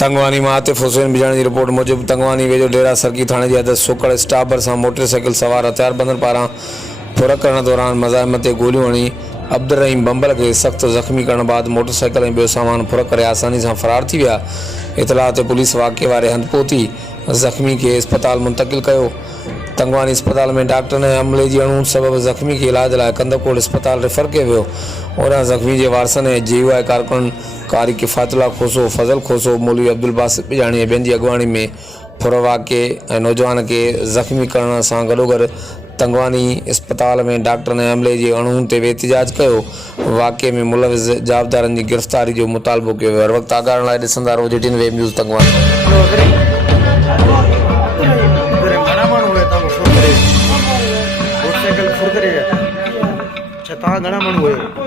तंगवानी में आतिफ हुसैन बिजाणी की रिपोर्ट मूजिब तंगवानी वेझो डेरा सरकी थाने की हद सुकड़ स्टाफ भरिसां मोटरसाइकिल सवार हथियारबंदनि पारां फुरक करण दौरान मज़ाहिम ते गोलियूं हणी अब्दुल रहीम बंबल के सख्त ज़ख़्मी करण बाद मोटरसाइकिल ऐं ॿियो सामान फुरक करे आसानी सां फरार थी विया। इतला ते पुलिस वाक़े वारे हंधि पहुती ज़ख़्मी के अस्पताल मुंतकिल कयो। तंगवानी अस्पताल में डॉक्टर ने अमले जी अणूं सबब ज़ख़्मी के इलाज लाइ कंदकोट अस्पताल रेफर किया वियो। और ज़ख़्मी के वारसनि ऐं JUI कारकुन कारी किफ़ायतुल्ला खोसो, फज़ल खोसो, मौलवी अब्दुल बासित बिजाणी ऐं ॿियनि जी अॻुवाणी में फुर वाक़े ऐं नौजवान के ज़ख़्मी करण सां गॾोगॾु तंगवानी अस्पताल में डॉक्टर ने अमले जे अणुनि ते एहतिजाज कयो। वाक़े में मुलविज़ जाबदारनि की गिरफ़्तारी जो मुतालबो कयो वियो। हर वक़्तु आगाहण लाइ ॾिसंदा रहो JTN वेब न्यूज़ तंगवानी। घणा माण्हू हुयो?